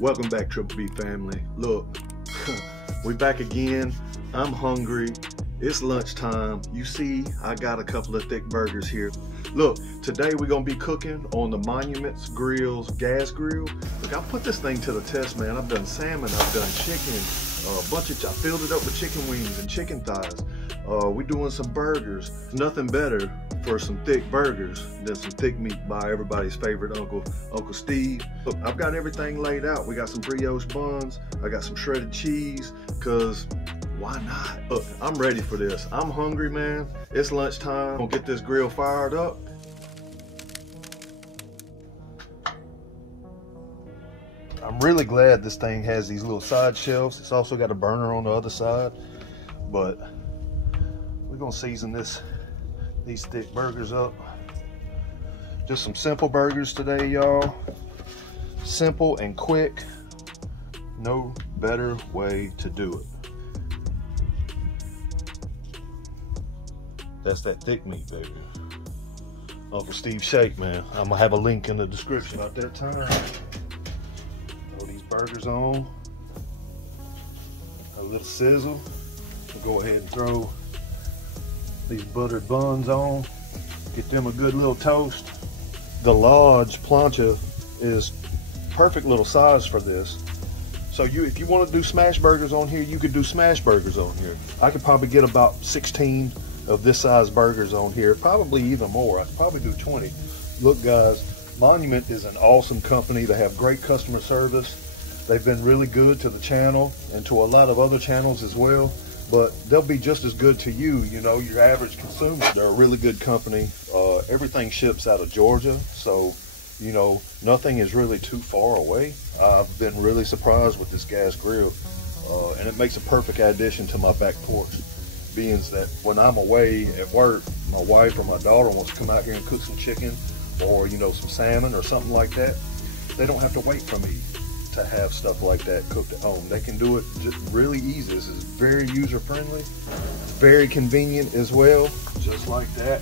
Welcome back, Triple B family. Look, we back again. I'm hungry. It's lunchtime. You see, I got a couple of thick burgers here. Look, today we're gonna be cooking on the Monuments Grill's gas grill. Look, I put this thing to the test, man. I've done salmon, I've done chicken, I filled it up with chicken wings and chicken thighs. We're doing some burgers. Nothing better for some thick burgers than some thick meat by everybody's favorite Uncle Steve. Look, I've got everything laid out. We got some brioche buns. I got some shredded cheese, cause why not? Look, I'm ready for this. I'm hungry, man. It's lunchtime. I'm gonna get this grill fired up. I'm really glad this thing has these little side shelves. It's also got a burner on the other side, but we're gonna season these thick burgers up. Just some simple burgers today, y'all. Simple and quick. No better way to do it. That's that thick meat, baby. Uncle Steve Shake, man. I'm gonna have a link in the description. About that time. Throw these burgers on. A little sizzle. We'll go ahead and throw these buttered buns on. Get them a good little toast. The large plancha is perfect little size for this. So if you want to do smash burgers on here, you could do smash burgers on here. I could probably get about 16 of this size burgers on here, probably even more. I could probably do 20. Look, guys, Monument is an awesome company. They have great customer service. They've been really good to the channel and to a lot of other channels as well, but they'll be just as good to you, you know, your average consumer. They're a really good company. Everything ships out of Georgia, so you know, nothing is really too far away. I've been really surprised with this gas grill, and it makes a perfect addition to my back porch. Being that when I'm away at work, my wife or my daughter wants to come out here and cook some chicken or, you know, some salmon or something like that, they don't have to wait for me to have stuff like that cooked at home. They can do it just really easy. This is very user friendly, very convenient as well. Just like that.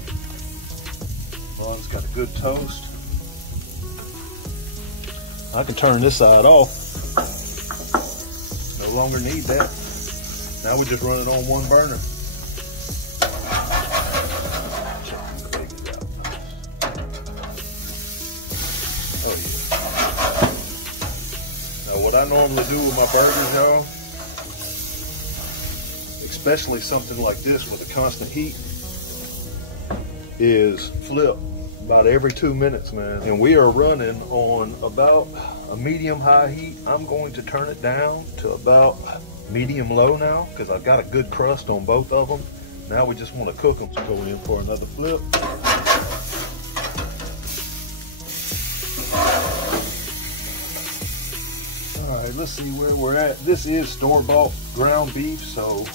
Bun's got a good toast. I can turn this side off. No longer need that. Now we just run it on one burner. Oh yeah. Now what I normally do with my burgers, y'all, especially something like this with a constant heat, is flip about every 2 minutes, man. And we are running on about a medium-high heat. I'm going to turn it down to about medium-low now because I've got a good crust on both of them. Now we just want to cook them. So go in for another flip. All right, let's see where we're at. This is store-bought ground beef, so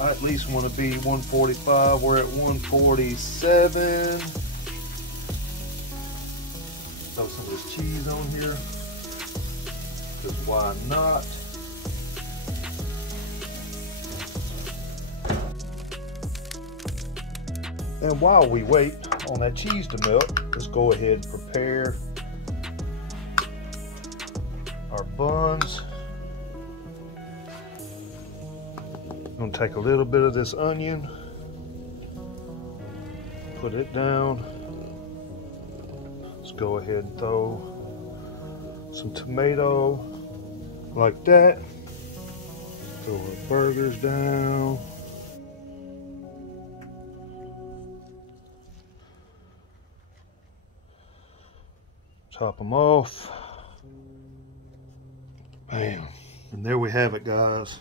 I at least want to be 145. We're at 147. Throw some of this cheese on here, because why not? And while we wait on that cheese to melt, let's go ahead and prepare our buns. I'm gonna take a little bit of this onion, put it down. Let's go ahead and throw some tomato like that. Throw our burgers down. Top them off. Bam. And there we have it, guys.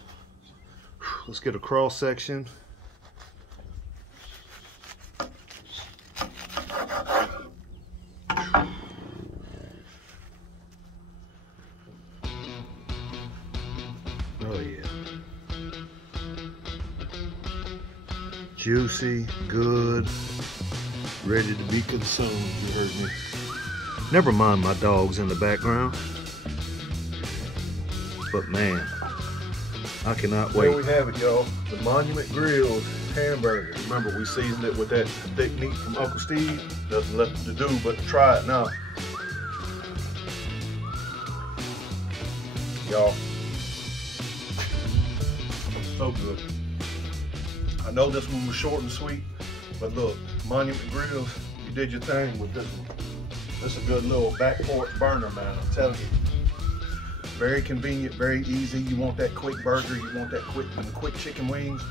Let's get a cross section. Oh yeah. Juicy, good, ready to be consumed. You heard me. Never mind my dogs in the background. But man, I cannot wait. There we have it, y'all. The Monument Grilled hamburger. Remember, we seasoned it with that thick meat from Uncle Steve. Nothing left to do but to try it now. y'all. So good. I know this one was short and sweet, but look, Monument Grills, you did your thing with this one. This is a good little back porch burner, man, I'm telling you. Very convenient, very easy. You want that quick burger, you want that quick chicken wings.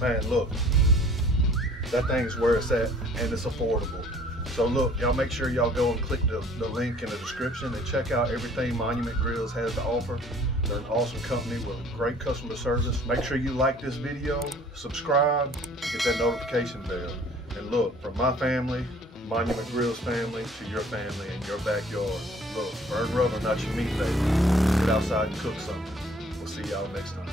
Man, look, that thing's where it's at, and it's affordable. So look, y'all make sure y'all go and click the link in the description and check out everything Monument Grills has to offer. They're an awesome company with great customer service. Make sure you like this video, subscribe, hit that notification bell. And look, from my family, Monument Grills family, to your family and your backyard. Look, burn rubber, not your meat, baby. Get outside and cook something. We'll see y'all next time.